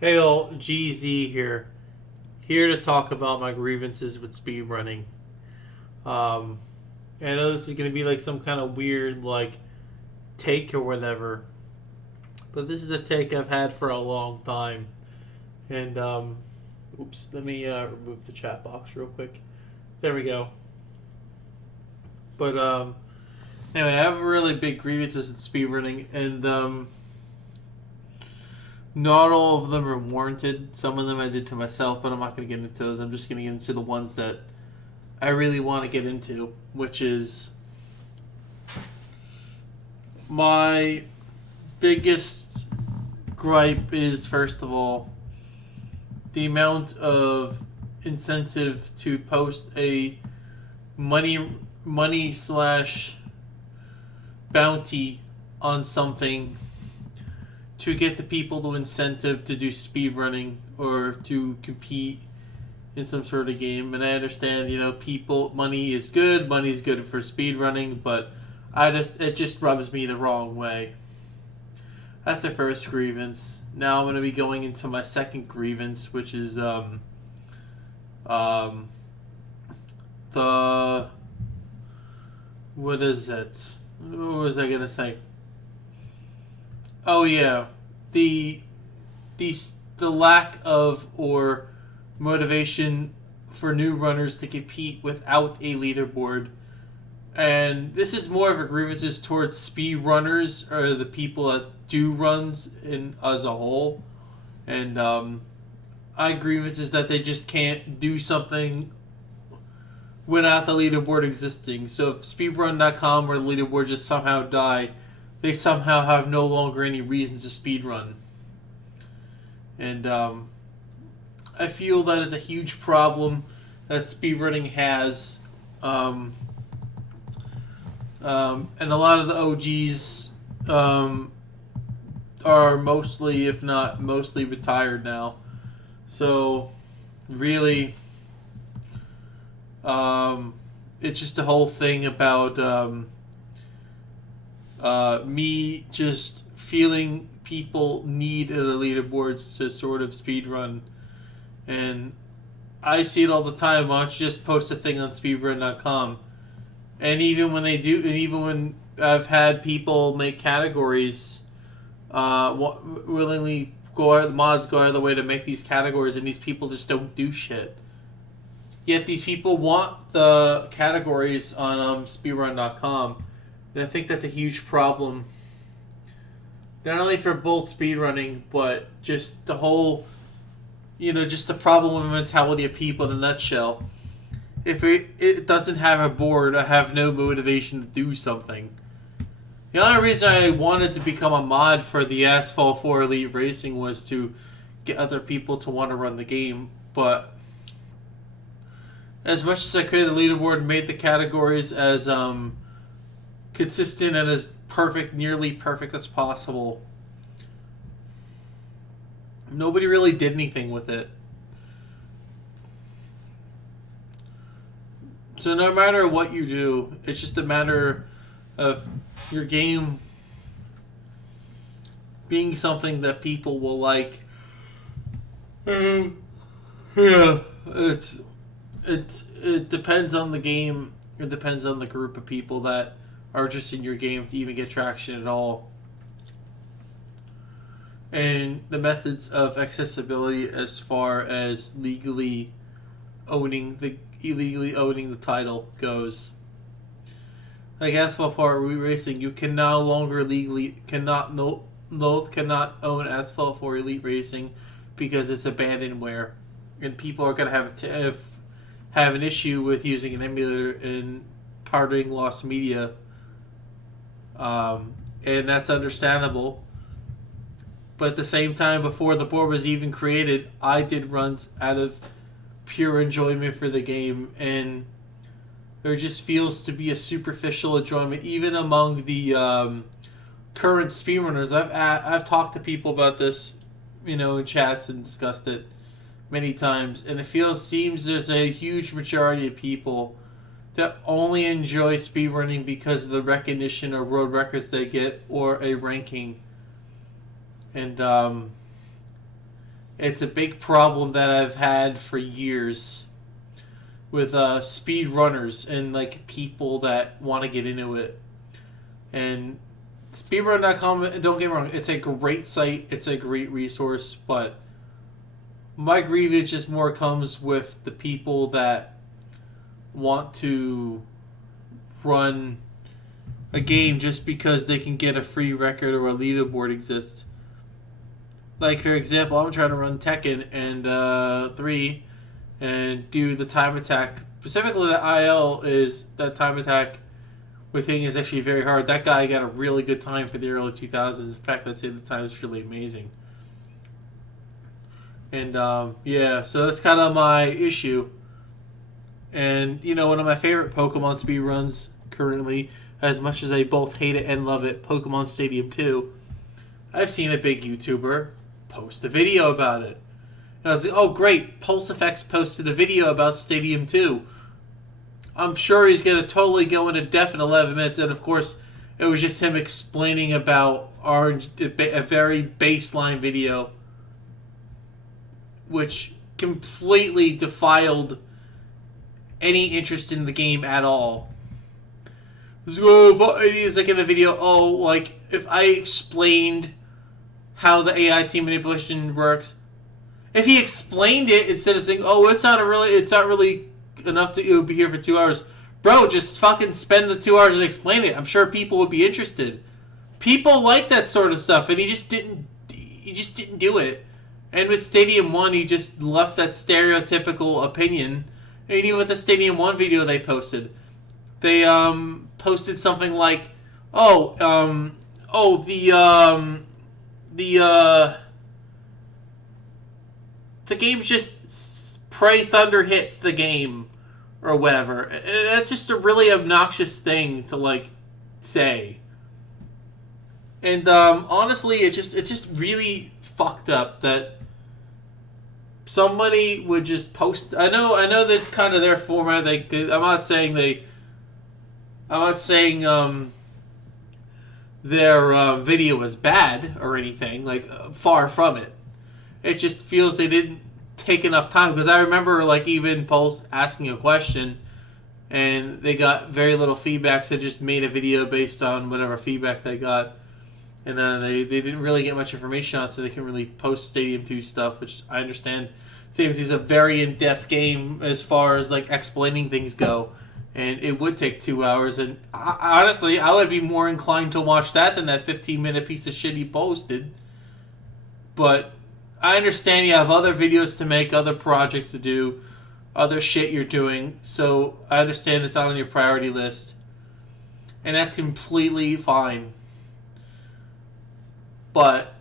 Hey all, GZ here to talk about my grievances with speedrunning. Um, I know this is going to be like some kind of weird take or whatever, but this is a take I've had for a long time. And oops, let me remove the chat box real quick. There we go. But anyway, I have really big grievances in speedrunning, and not all of them are warranted. Some of them I did to myself, but I'm not going to get into those. I'm just going to get into the ones that I really want to get into, which is my biggest gripe is, first of all, the amount of incentive to post a money slash bounty on something to get the people the incentive to do speedrunning or to compete in some sort of game. And I understand, money is good for speedrunning, but it just rubs me the wrong way. That's the first grievance. Now I'm going to be going into my second grievance, which is the what is it? What was I gonna say? Oh yeah, the lack of or motivation for new runners to compete without a leaderboard. And this is more of a grievances towards speed runners or the people that do runs in as a whole. And I grievances that they just can't do something without the leaderboard existing. So if speedrun.com or the leaderboard just somehow die, they somehow have no longer any reasons to speedrun. And I feel that is a huge problem that speedrunning has. And a lot of the OGs are mostly, if not mostly, retired now. So, really, it's just a whole thing about me just feeling people need the leaderboards to sort of speedrun. And I see it all the time. Why don't you just post a thing on speedrun.com? And even when they do, and even when I've had people make categories, willingly the mods go out of the way to make these categories, and these people just don't do shit. Yet these people want the categories on speedrun.com, and I think that's a huge problem. Not only for both speedrunning, but just the whole, just the problem with the mentality of people in a nutshell. If it doesn't have a board, I have no motivation to do something. The only reason I wanted to become a mod for the Asphalt 4 Elite Racing was to get other people to want to run the game. But as much as I could, the leaderboard made the categories as consistent and as perfect, nearly perfect as possible. Nobody really did anything with it. So no matter what you do, it's just a matter of your game being something that people will like. Yeah, it depends on the game. It depends on the group of people that are just in your game to even get traction at all. And the methods of accessibility as far as illegally owning the title goes. Like Asphalt 4 Racing, you can no longer cannot own Asphalt 4 Elite Racing because it's abandonware, and people are going to have an issue with using an emulator and pardoning lost media, and that's understandable. But at the same time, before the board was even created, I did runs out of pure enjoyment for the game, and there just feels to be a superficial enjoyment even among the current speedrunners. I've talked to people about this, in chats and discussed it many times, and it seems there's a huge majority of people that only enjoy speedrunning because of the recognition or world records they get or a ranking. And It's a big problem that I've had for years with speedrunners and like people that want to get into it. And speedrun.com, don't get me wrong, it's a great site, it's a great resource, but my grievance just more comes with the people that want to run a game just because they can get a free record or a leaderboard exists. Like, for example, I'm trying to run Tekken and 3 and do the time attack. Specifically, the IL is that time attack with thing is actually very hard. That guy got a really good time for the early 2000s. In fact, I'd say the time is really amazing. And, yeah, so that's kind of my issue. And, you know, one of my favorite Pokemon speedruns currently, as much as I both hate it and love it, Pokemon Stadium 2, I've seen a big YouTuber post a video about it. And I was like, oh, great, PulseFX posted a video about Stadium 2. I'm sure he's going to totally go into depth in 11 minutes. And, of course, it was just him explaining about Orange, a very baseline video, which completely defiled any interest in the game at all. He's like in the video, oh, like, if I explained how the AI team manipulation works, if he explained it instead of saying, oh, it's not really enough to it would be here for 2 hours, bro, just fucking spend the 2 hours and explain it. I'm sure people would be interested. People like that sort of stuff, and he just didn't do it. And with Stadium 1, he just left that stereotypical opinion. And even with the Stadium 1 video they posted, they posted something like, the game's just Pray Thunder hits the game or whatever. And that's just a really obnoxious thing to like say. And honestly, it's just really fucked up that somebody would just post. I know that's kind of their format. I'm not saying their video was bad or anything. Like, far from it. It just feels they didn't take enough time. Because I remember, like, even Pulse asking a question, and they got very little feedback, so they just made a video based on whatever feedback they got. And then they didn't really get much information on it, so they couldn't really post Stadium 2 stuff, which I understand. Stadium 2 is a very in-depth game as far as, like, explaining things go. And it would take 2 hours. And honestly, I would be more inclined to watch that than that 15-minute piece of shit he posted. But I understand you have other videos to make, other projects to do, other shit you're doing. So I understand it's not on your priority list. And that's completely fine. But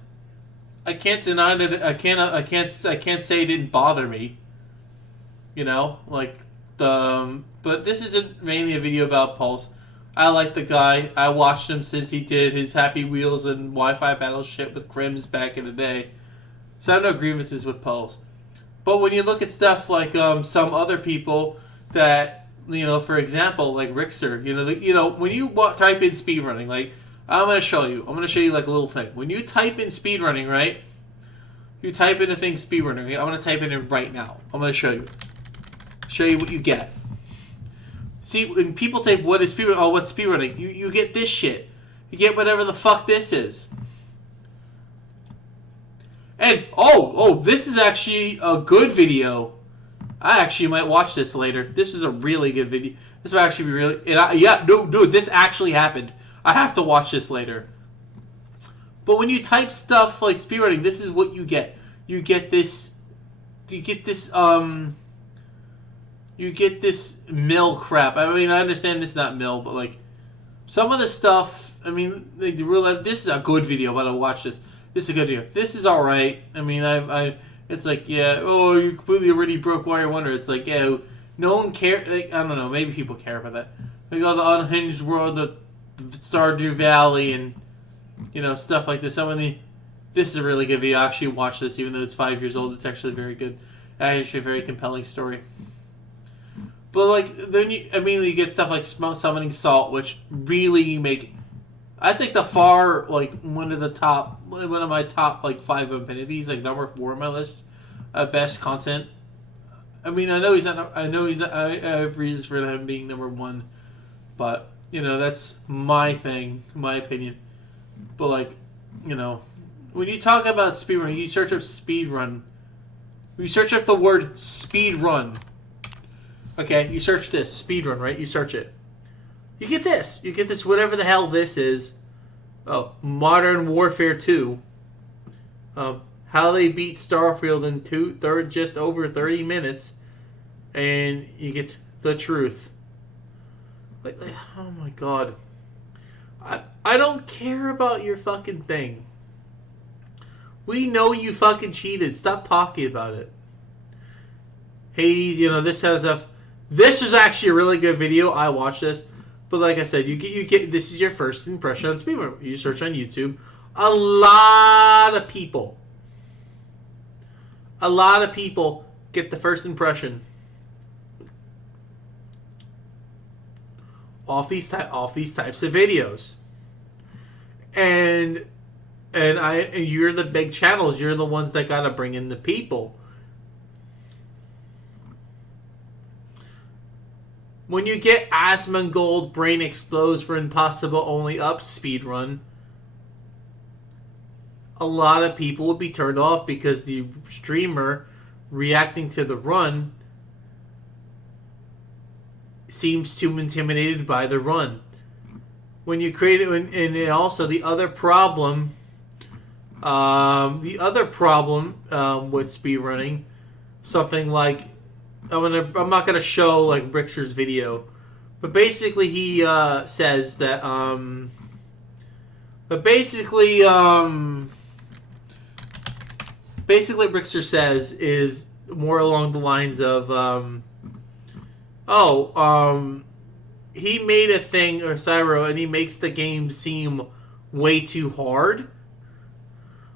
I can't deny that I can't say it didn't bother me. You know, like but this isn't mainly a video about Pulse. I like the guy. I watched him since he did his Happy Wheels and Wi-Fi battle shit with CrimZ back in the day. So I have no grievances with Pulse. But when you look at stuff like some other people that, you know, for example, like Rixer, when you type in speedrunning, like, I'm going to show you like a little thing. When you type in speedrunning, right? You type in the thing speedrunning. Right? I'm going to type it in right now. I'm going to show you. Show you what you get. See, when people type, what is speedrunning? Oh, what's speedrunning? You get this shit. You get whatever the fuck this is. And, this is actually a good video. I actually might watch this later. This is a really good video. This will actually be really... dude, this actually happened. I have to watch this later. But when you type stuff like speedrunning, this is what you get. You get this mill crap. I mean, I understand it's not mill, but like some of the stuff, I mean, they realize this is a good video, but I'll watch this. This is a good video. This is alright. I mean, it's like, yeah, oh, you completely already broke Warrior Wonder. It's like, yeah, no one cares. Like, I don't know, maybe people care about that. Like all the Unhinged World, the Stardew Valley, and stuff like this. This is a really good video. I actually watched this, even though it's 5 years old. It's actually very good. Actually, a very compelling story. But like, then you immediately get stuff like Summoning Salt, which really make. I think one of my top like 5 opinions. He's like number 4 on my list best content. I mean, I know he's not. I know he's not. I have reasons for him being number one, but you know that's my thing, my opinion. But like, you know, when you talk about speedrun, you search up speedrun. You search up the word speedrun. Okay, you search this speedrun, right? You search it. You get this. You get this. Whatever the hell this is. Oh, Modern Warfare 2. How they beat Starfield in just over 30 minutes, and you get the truth. Like, oh my god. I don't care about your fucking thing. We know you fucking cheated. Stop talking about it. Hades, you know, this is actually a really good video. I watched this. But like I said, you get this is your first impression on Speedrun. You search on YouTube. A lot of people get the first impression off these types of videos. And you're the big channels. You're the ones that gotta bring in the people. When you get Asmongold brain explodes for impossible only up speedrun, a lot of people would be turned off because the streamer reacting to the run seems too intimidated by the run. When you create it, and also the other problem with speedrunning, something like I'm not gonna show like Brixer's video, but basically he says that basically what Brixer says is more along the lines of he made a thing, or Cyro, and he makes the game seem way too hard.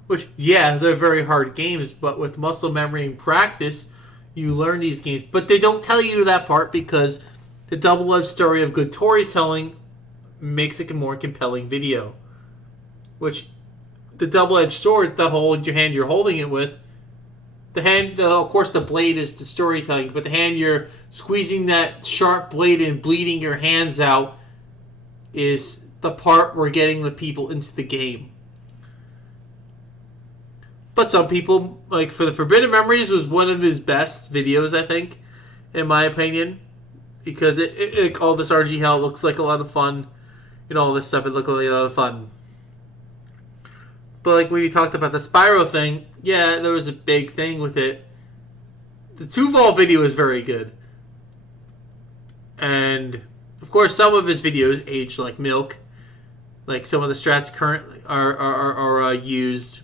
Which, yeah, they're very hard games, but with muscle memory and practice, you learn these games. But they don't tell you that part because the double-edged story of good storytelling makes it a more compelling video. Which, the double-edged sword, the hold your hand you're holding it with, of course the blade is the storytelling, but the hand you're squeezing that sharp blade and bleeding your hands out is the part we're getting the people into the game. But some people, like for the Forbidden Memories, was one of his best videos, I think, in my opinion, because it all this RG hell looks like a lot of fun, you know, all this stuff, it looked like a lot of fun. But like when you talked about the Spyro thing, yeah, there was a big thing with it. The Tuval video is very good. And, of course, some of his videos aged like milk. Like some of the strats currently are used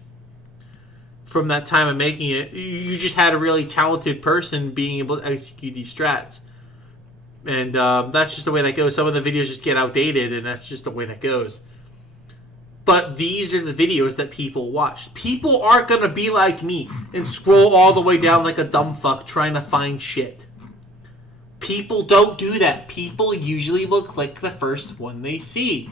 from that time of making it. You just had a really talented person being able to execute these strats. And that's just the way that goes. Some of the videos just get outdated, and that's just the way that goes. But these are the videos that people watch. People aren't going to be like me and scroll all the way down like a dumb fuck trying to find shit. People don't do that. People usually will click the first one they see.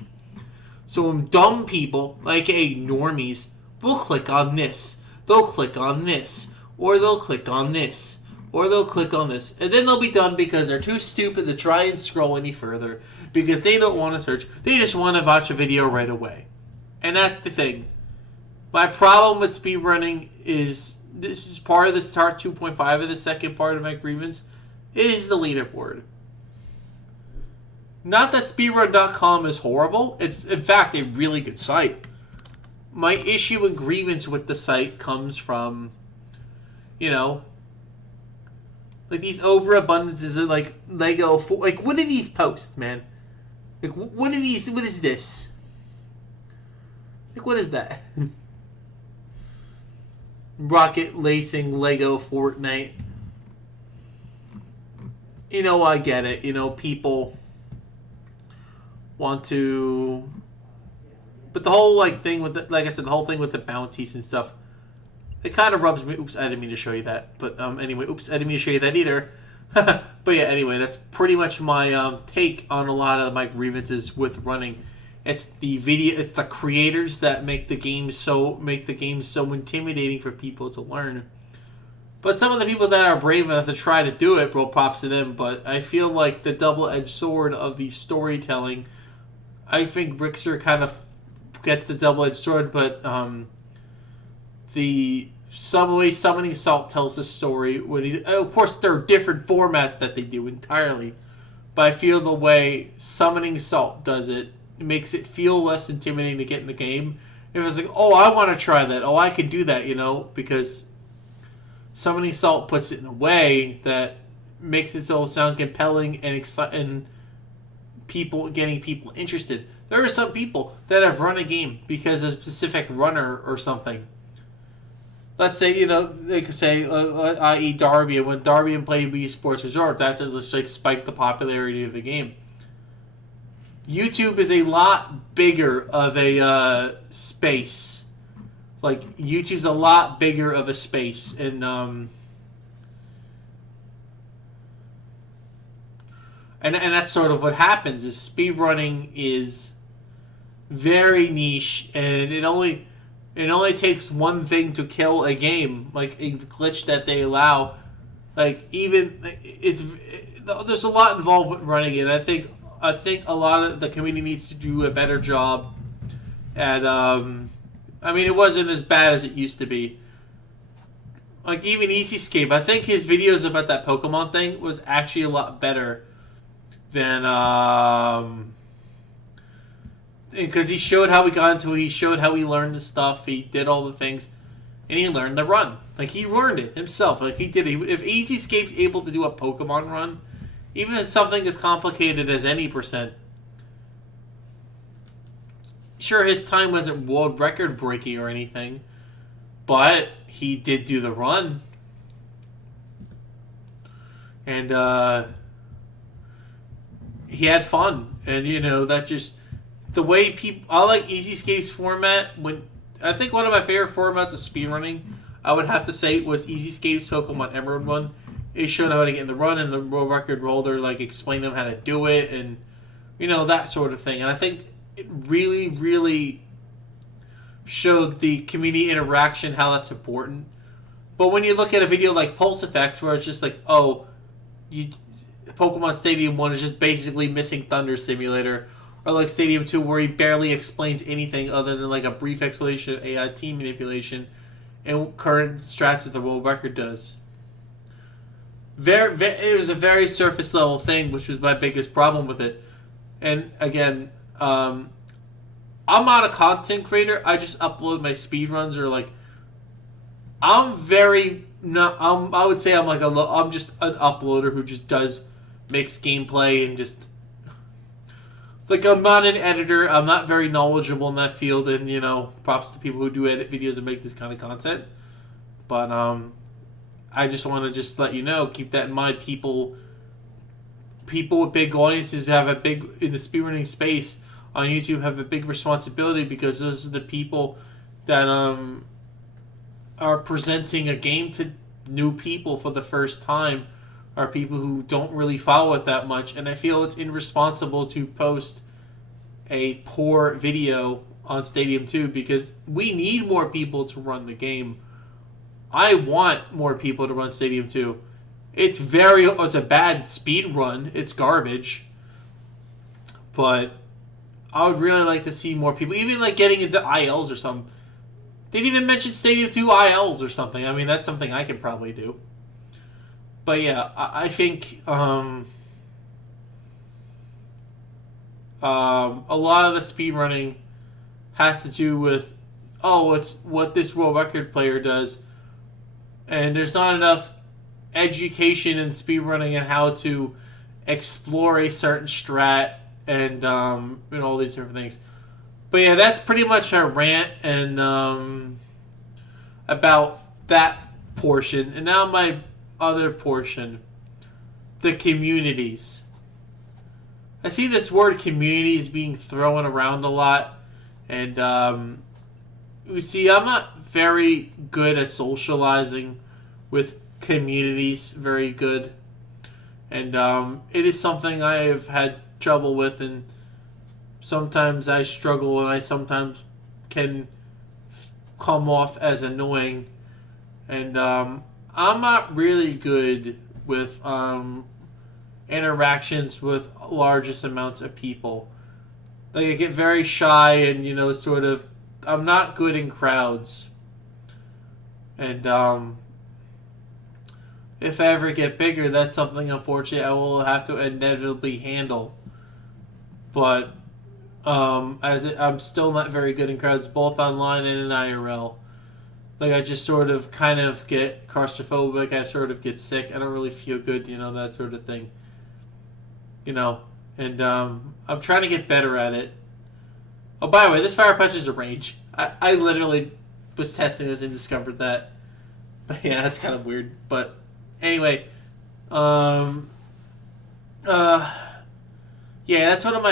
So dumb people, like normies, will click on this. They'll click on this. Or they'll click on this. Or they'll click on this. And then they'll be done because they're too stupid to try and scroll any further. Because they don't want to search. They just want to watch a video right away. And that's the thing. My problem with speedrunning is, this is part of the start 2.5 of the second part of my grievance, is the leaderboard. Not that speedrun.com is horrible. It's, in fact, a really good site. My issue and grievance with the site comes from, you know, like these overabundances of like Lego. Like, what are these posts, man? Like, what are these? What is this? Like, what is that? Rocket lacing Lego Fortnite. You know, I get it. You know, people want to... But the whole, like, thing with the... Like I said, the whole thing with the bounties and stuff, it kind of rubs me... Oops, I didn't mean to show you that. But, anyway, oops, I didn't mean to show you that either. But yeah, anyway, that's pretty much my take on a lot of my grievances with running. It's the creators that make the game so intimidating for people to learn. But some of the people that are brave enough to try to do it, bro, props to them. But I feel like the double-edged sword of the storytelling, I think Rixer kind of gets the double-edged sword, but the way Summoning Salt tells the story, of course there are different formats that they do entirely, but I feel the way Summoning Salt does it makes it feel less intimidating to get in the game. If it's like, oh, I want to try that, oh, I can do that, because Summoning Salt puts it in a way that makes it so sound compelling and getting people interested. There are some people that have run a game because of a specific runner or something. Let's say, they could say, i.e. Darby, and when Darby played Wii Sports Resort, that just like spiked the popularity of the game. YouTube is a lot bigger of a space. Like, YouTube's a lot bigger of a space, and that's sort of what happens, is speedrunning is very niche, and it only takes one thing to kill a game, like a glitch that they allow. Like, there's a lot involved with running it. I think a lot of the community needs to do a better job at. It wasn't as bad as it used to be. Like, even Easyscape, I think his videos about that Pokemon thing was actually a lot better than because he showed how he got into it, he showed how he learned the stuff, he did all the things, and he learned the run. Like, he learned it himself. Like, he did it. If Easyscape's able to do a Pokemon run, even if something as complicated as any percent, sure, his time wasn't world record breaking or anything, but he did do the run. And he had fun. And, that just... The way people... I like Easyscape's format. I think one of my favorite formats of speedrunning, I would have to say, was Easyscape's Pokemon Emerald one. It showed how to get in the run, and the world record holder, like, explained them how to do it, and, that sort of thing. And I think it really, really showed the community interaction, how that's important. But when you look at a video like Pulse Effects, where it's just like, Pokemon Stadium 1 is just basically missing Thunder Simulator, or like Stadium 2, where he barely explains anything other than like a brief explanation of AI team manipulation and current strats that the world record does. It was a very surface level thing, which was my biggest problem with it. And again, I'm not a content creator. I just upload my speedruns, or like, I would say I'm just an uploader who just makes gameplay and just, like, I'm not an editor. I'm not very knowledgeable in that field, and, props to people who do edit videos and make this kind of content. But, I just want to just let you know, keep that in mind. People with big audiences in the speedrunning space on YouTube have a big responsibility, because those are the people that are presenting a game to new people for the first time, are people who don't really follow it that much. And I feel it's irresponsible to post a poor video on Stadium 2, because we need more people to run the game. I want more people to run Stadium 2. It's a bad speed run. It's garbage. But I would really like to see more people, even like getting into ILs or something. They didn't even mention Stadium 2 ILs or something. I mean, that's something I could probably do. But yeah, I think a lot of the speedrunning has to do with, it's what this world record player does. And there's not enough education in speedrunning and how to explore a certain strat and all these different things. But yeah, that's pretty much our rant and about that portion. And now my other portion, the communities. I see this word communities being thrown around a lot, and you see, I'm not very good at socializing with communities, very good, and it is something I have had trouble with, and sometimes I struggle, and I sometimes can come off as annoying, and I'm not really good with interactions with largest amounts of people. Like, I get very shy and, sort of, I'm not good in crowds. And if I ever get bigger, that's something, unfortunately, I will have to inevitably handle. But I'm still not very good in crowds, both online and in IRL. Like, I just sort of kind of get claustrophobic. I sort of get sick. I don't really feel good, that sort of thing. And I'm trying to get better at it. Oh, by the way, this Fire Punch is a range. I literally was testing this and discovered that. But yeah, that's kind of weird. But anyway, yeah, that's one of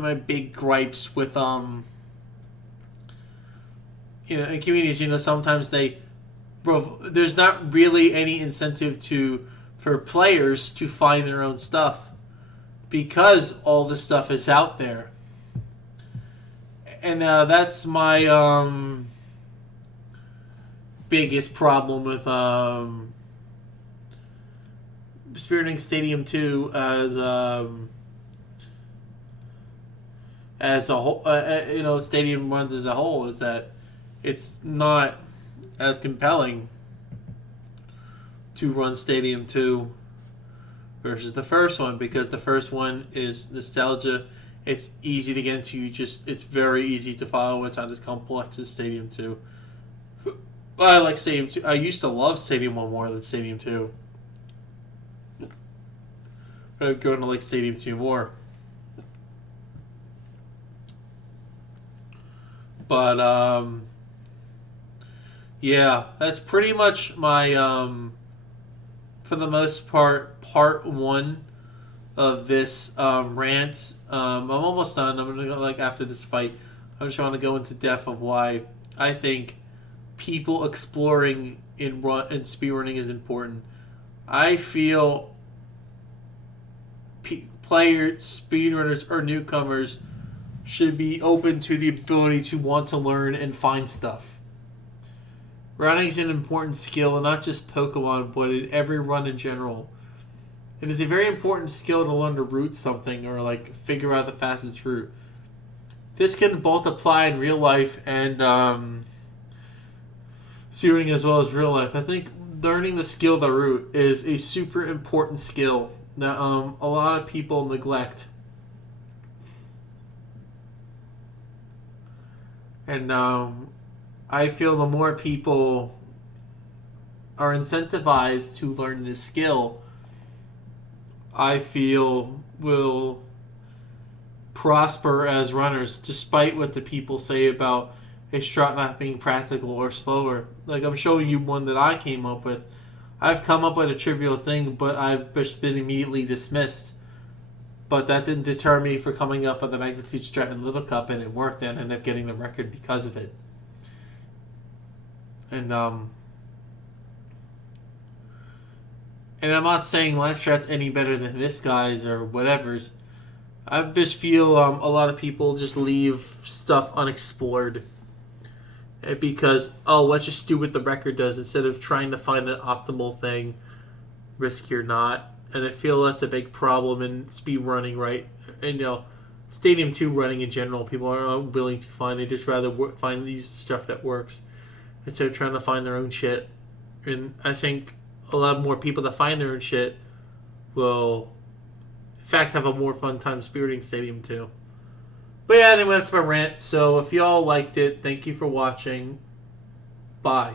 my big gripes with in communities. Sometimes there's not really any incentive for players to find their own stuff because all the stuff is out there. And that's my biggest problem with Speedrunning Stadium 2 as a whole. Stadium runs as a whole is that it's not as compelling to run Stadium 2 versus the first one, because the first one is nostalgia. It's easy to get into. It's very easy to follow. It's not as complex as Stadium 2. I like Stadium 2. I used to love Stadium 1 more than Stadium 2. But I'm going to like Stadium 2 more. But, yeah, that's pretty much my, for the most part 1 of this rant. I'm almost done. I'm going to go, after this fight, I just want to go into depth of why I think people exploring in speedrunning is important. I feel players, speedrunners, or newcomers should be open to the ability to want to learn and find stuff. Running is an important skill, and not just Pokemon, but in every run in general. It is a very important skill to learn to route something or figure out the fastest route. This can both apply in real life and speedrunning as well as real life. I think learning the skill to route is a super important skill that a lot of people neglect. And I feel the more people are incentivized to learn this skill, I feel will prosper as runners, despite what the people say about a strat not being practical or slower. I'm showing you one that I came up with. I've come up with a trivial thing, but I've just been immediately dismissed. But that didn't deter me from coming up with the magnitude strat and Little Cup, and it worked, and I ended up getting the record because of it. And I'm not saying my strat's any better than this guy's or whatever's. I just feel a lot of people just leave stuff unexplored because, let's just do what the record does instead of trying to find an optimal thing, risky or not. And I feel that's a big problem in speedrunning, right? And, Stadium 2 running in general, people aren't willing to find. They just rather find these stuff that works instead of trying to find their own shit. And I think a lot more people that find their own shit will, in fact, have a more fun time speedrunning Stadium 2. But yeah, anyway, that's my rant. So if y'all liked it, thank you for watching. Bye.